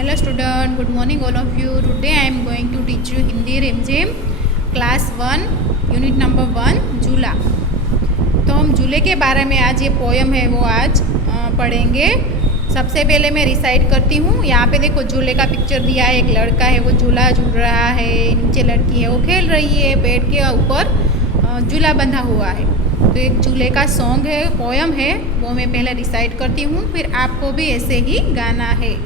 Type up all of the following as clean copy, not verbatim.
Hello student, good morning all of you. Today I am going to teach you Hindi Rimjim class 1 unit number 1 झूला। तो हम झूले के बारे में आज ये पोयम है वो आज पढ़ेंगे। सबसे पहले मैं रिसाइट करती हूँ। यहाँ पे देखो झूले का पिक्चर दिया है, एक लड़का है वो झूला झूल रहा है, नीचे लड़की है वो खेल रही है, बेड के ऊपर झूला बंधा हुआ है। तो एक झूले का सॉन्ग है, पोयम है, वो मैं पहले रिसाइट करती हूँ, फिर आपको भी ऐसे ही गाना है।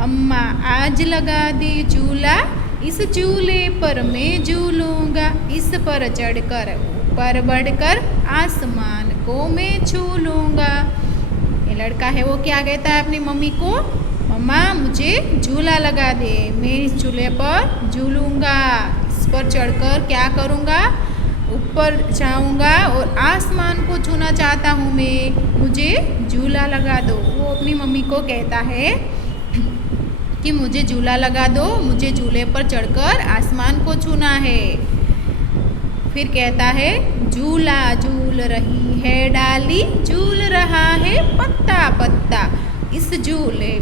अम्मा आज लगा दी झूला, इस झूले पर मैं झूलूंगा, इस पर चढ़कर ऊपर बढ़कर आसमान को मैं छू लूँगा। ये लड़का है वो क्या कहता है अपनी मम्मी को, मम्मा मुझे झूला लगा दे, मैं इस झूले पर झूलूंगा, इस पर चढ़कर क्या करूँगा, ऊपर जाऊँगा और आसमान को छूना चाहता हूँ मैं, मुझे झूला लगा दो। वो अपनी मम्मी को कहता है कि मुझे झूला लगा दो, मुझे झूले पर चढ़कर आसमान को छूना है। फिर कहता है झूला झूल रही है डाली, झूल रहा है पत्ता पत्ता, इस झूले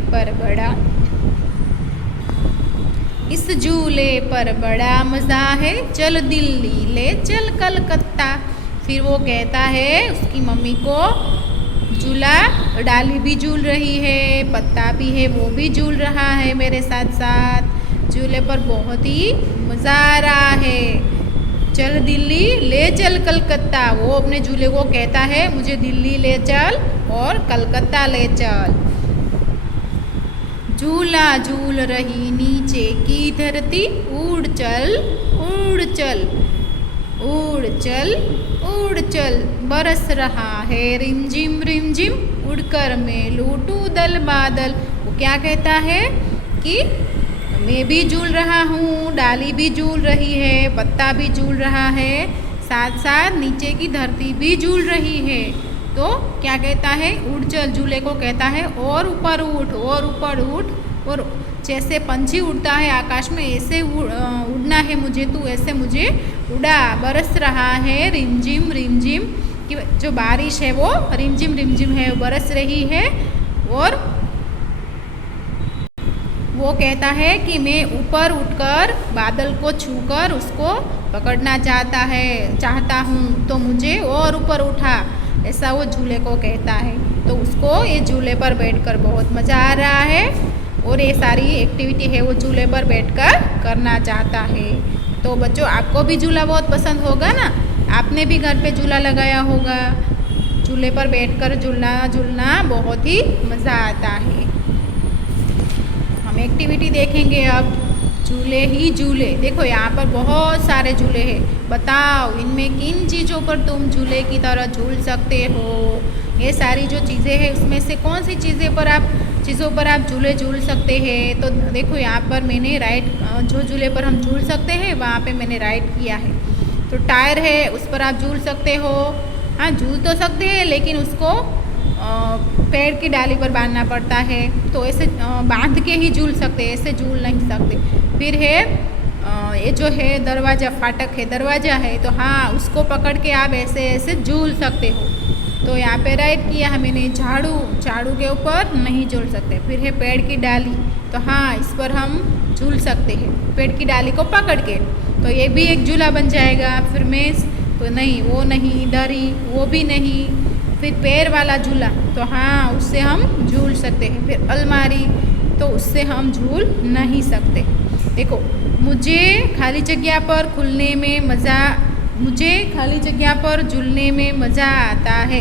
पर बड़ा मज़ा है, चल दिल्ली ले चल कलकत्ता। फिर वो कहता है उसकी मम्मी को, झूला डाली भी झूल रही है, पत्ता भी है वो भी झूल रहा है मेरे साथ साथ, झूले पर बहुत ही मज़ा आ रहा है, चल दिल्ली ले चल कलकत्ता। वो अपने झूले को कहता है मुझे दिल्ली ले चल और कलकत्ता ले चल। झूला झूल रही नीचे की धरती, उड़ चल उड़ चल उड़ चल उड़ चल, बरस रहा है रिमझिम रिमझिम, उड़कर मैं लूटूं दल बादल। वो क्या कहता है कि मैं भी झूल रहा हूँ, डाली भी झूल रही है, पत्ता भी झूल रहा है, साथ साथ नीचे की धरती भी झूल रही है। तो क्या कहता है, उड़ चल, झूले को कहता है और ऊपर उठ और ऊपर उठ, और जैसे पंछी उड़ता है आकाश में ऐसे उड़ना है मुझे, तू ऐसे मुझे उड़ा। बरस रहा है रिमझिम रिमझिम, कि जो बारिश है वो रिमझिम रिमझिम है, बरस रही है। और वो कहता है कि मैं ऊपर उठकर बादल को छूकर उसको पकड़ना चाहता हूँ, तो मुझे और ऊपर उठा, ऐसा वो झूले को कहता है। तो उसको ये झूले पर बैठकर बहुत मज़ा आ रहा है और ये सारी एक्टिविटी है वो झूले पर बैठकर करना चाहता है। तो बच्चों आपको भी झूला बहुत पसंद होगा ना, आपने भी घर पे झूला लगाया होगा, झूले पर बैठकर झूलना बहुत ही मज़ा आता है। हम एक्टिविटी देखेंगे अब, झूले ही झूले। देखो यहाँ पर बहुत सारे झूले हैं, बताओ इनमें किन चीज़ों पर तुम झूले की तरह झूल सकते हो। ये सारी जो चीज़ें हैं उसमें से कौन सी चीज़ों पर आप झूले झूल सकते हैं। तो देखो यहाँ पर मैंने राइट, जो झूले पर हम झूल सकते हैं वहाँ पे मैंने राइट किया है। तो टायर है उस पर आप झूल सकते हो, हाँ झूल तो सकते हैं लेकिन उसको पेड़ की डाली पर बांधना पड़ता है, तो ऐसे बांध के ही झूल सकते हैं, ऐसे झूल नहीं सकते। फिर है ये जो है दरवाज़ा, फाटक है, दरवाज़ा है, तो हाँ उसको पकड़ के आप ऐसे ऐसे झूल सकते हो। तो यहाँ पे राइट किया है मैंने, झाड़ू के ऊपर नहीं झूल सकते। फिर है पेड़ की डाली, तो हाँ इस पर हम झूल सकते हैं, पेड़ की डाली को पकड़ के, तो ये भी एक झूला बन जाएगा। फिर मेज़, तो नहीं वो नहीं, दरी वो भी नहीं। फिर पैर वाला झूला, तो हाँ उससे हम झूल सकते हैं। फिर अलमारी, तो उससे हम झूल नहीं सकते। देखो मुझे खाली जगह पर झूलने में मज़ा आता है,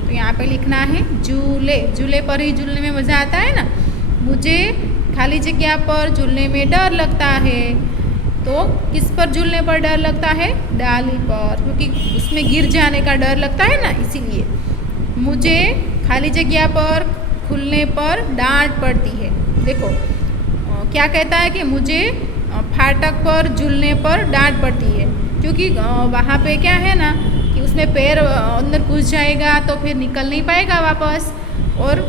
तो यहाँ पे लिखना है झूले पर ही झूलने में मज़ा आता है ना। मुझे खाली जगह पर झूलने में डर लगता है, तो किस पर झूलने पर डर लगता है, डाली पर, क्योंकि उसमें गिर जाने का डर लगता है ना, इसीलिए। मुझे खाली जगह पर खुलने पर डांट पड़ती है। देखो क्या कहता है कि मुझे फाटक पर झूलने पर डांट पड़ती है, क्योंकि वहाँ पे क्या है ना कि उसमें पैर अंदर घुस जाएगा तो फिर निकल नहीं पाएगा वापस, और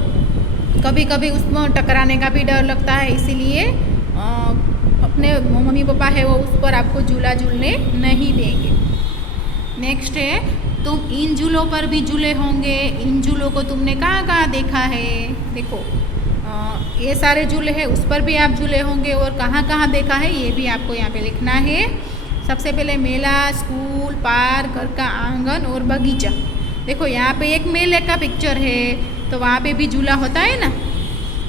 कभी कभी उसमें टकराने का भी डर लगता है, इसीलिए अपने मम्मी पापा है वो उस पर आपको झूला झूलने नहीं देंगे। नेक्स्ट है, तुम इन झूलों पर भी झूले होंगे, इन झूलों को तुमने कहाँ कहाँ देखा है। देखो ये सारे झूले हैं उस पर भी आप झूले होंगे और कहाँ कहाँ देखा है ये भी आपको यहाँ पे लिखना है। सबसे पहले मेला, स्कूल, पार्क, घर का आंगन और बगीचा। देखो यहाँ पे एक मेले का पिक्चर है तो वहाँ पे भी झूला होता है ना,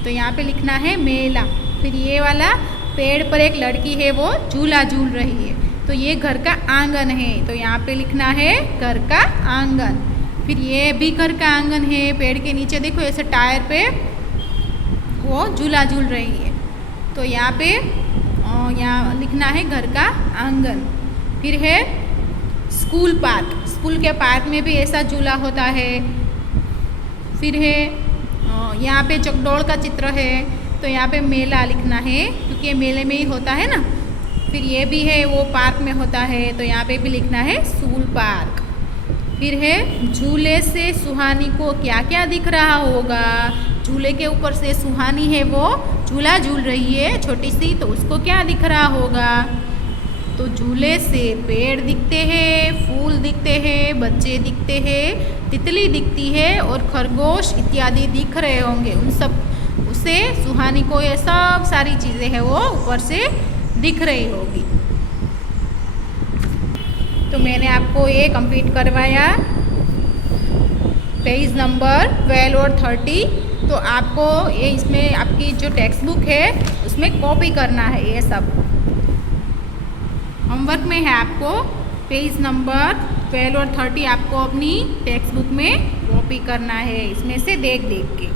तो यहाँ पे लिखना है मेला। फिर ये वाला पेड़ पर एक लड़की है वो झूला झूल रही है, तो ये घर का आंगन है, तो यहाँ पे लिखना है घर का आंगन। फिर ये भी घर का आंगन है, पेड़ के नीचे देखो ऐसे टायर पे वो झूला झूल रही है, तो यहाँ पे यहाँ लिखना है घर का आंगन। फिर है स्कूल पार्क, स्कूल के पार्क में भी ऐसा झूला होता है। फिर है यहाँ पे चकडोल का चित्र है, तो यहाँ पे मेला लिखना है क्योंकि ये मेले में ही होता है ना। फिर ये भी है वो पार्क में होता है, तो यहाँ पे भी लिखना है स्कूल पार्क। फिर है झूले से सुहानी को क्या क्या दिख रहा होगा। झूले के ऊपर से सुहानी है वो झूला झूल रही है छोटी सी, तो उसको क्या दिख रहा होगा। तो झूले से पेड़ दिखते हैं, फूल दिखते हैं, बच्चे दिखते हैं, तितली दिखती है और खरगोश इत्यादि दिख रहे होंगे। उन सब उसे सुहानी को ये सब सारी चीज़ें हैं वो ऊपर से दिख रही होगी। तो मैंने आपको ये कंप्लीट करवाया पेज नंबर 12 और 30। तो आपको ये इसमें आपकी जो टेक्स्ट बुक है उसमें कॉपी करना है। ये सब होमवर्क में है, आपको पेज नंबर 12 और 30 आपको अपनी टेक्स्ट बुक में कॉपी करना है, इसमें से देख देख के।